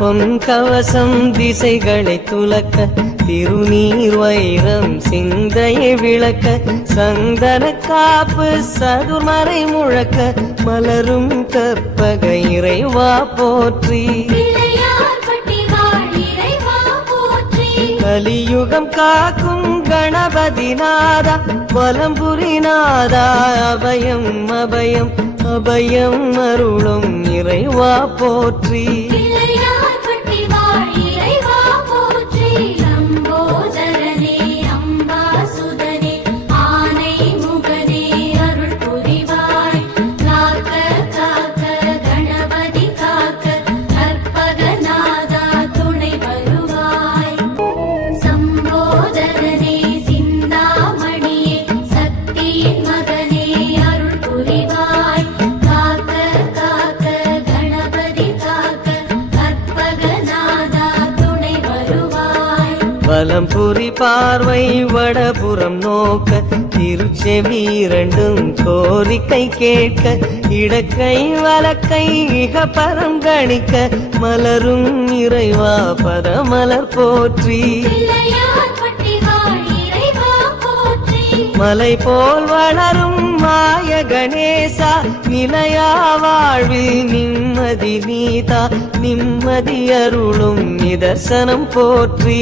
பொன் கவசம் திசைகளை துலக்க திருநீர் வைரம் சிந்தையை விளக்க சந்தன காப்பு சதுர்மறை முழக்க மலரும் கற்பக இறைவா போற்றி. கலியுகம் காக்கும் கணபதி நாதா வலம்புரி நாதா அபயம் அபயம் அபயம் அருளும் இறைவா போற்றி. வலம்புரி பார்வை வடபுறம் நோக்க திருச்செவி இரண்டும் கோரிக்கை கேட்க இடக்கை வலக்கை இக பரம் கணிக்க மலரும் இறைவா பதமலர் போற்றி. மலை போல் வளரும் மாய கணேசா நிலையா வாழ்வில் நிம்மதி நீதா நிம்மதி அருளும் நிதர்சனம் போற்றி.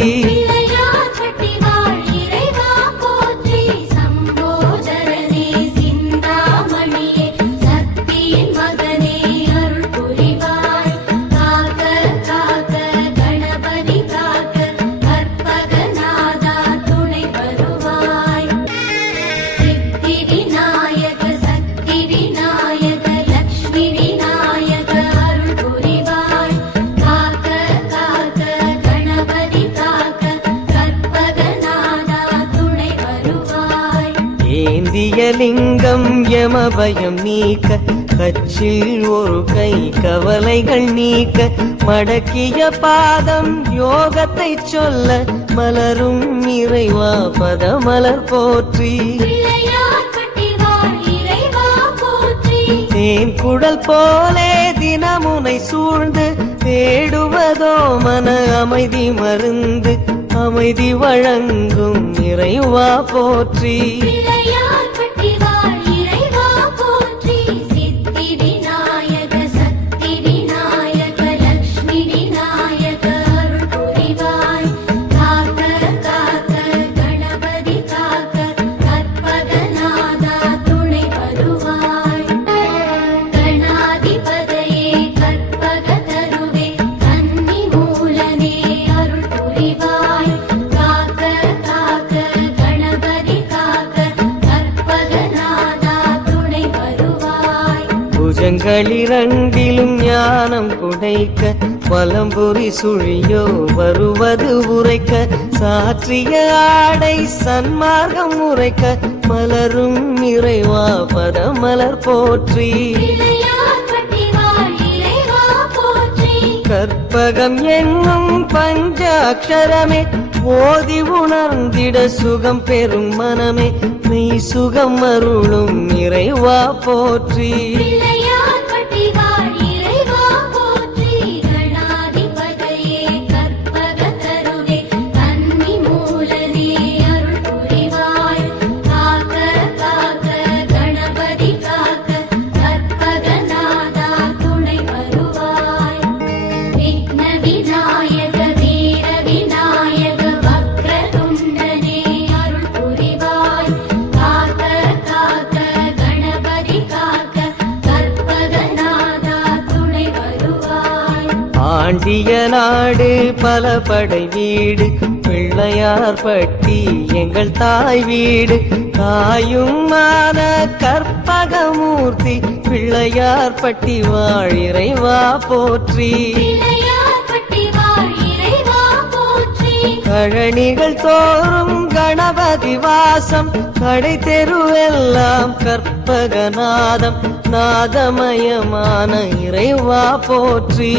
ஏந்திய லிங்கம் யமபயம் நீக்க கச்சில் ஒரு கை கவலைகள் நீக்க மடக்கிய பாதம் யோகத்தை சொல்ல மலரும் இறைவா பதமலர் போற்றி. தேன் குடல் போலே தினமுனை சூழ்ந்து தேடுவதோ மன அமைதி மருந்து அமைதி வழங்கும் இறைவா போற்றி. புஜங்களிரண்டிலும் ஞானம் குடைக்க பலம்புரி சுழியோ வருவது உரைக்க சாற்றிய ஆடை சன்மார்க்கம் உரைக்க மலரும் இறைவா பதமலர் போற்றி. கற்பகம் என்னும் பஞ்சாட்சரமே அக்ஷரமே ஓதி உணர்ந்திட சுகம் பெறும் மனமே மெய் சுகம் அருளும் இறைவா போற்றி. ஆண்டிய நாடு பல படை வீடு பிள்ளையார் பட்டி எங்கள் தாய் வீடு. தாயும் மான கற்பகமூர்த்தி பிள்ளையார் பட்டி வாழிறைவா போற்றி. பிள்ளையார் பட்டி வாழ் இறைவா போற்றி. கழனிகள் தோறும் கணபதி வாசம் கடை தெருவெல்லாம் கற்பகநாதம் நாதமயமான இறைவா போற்றி.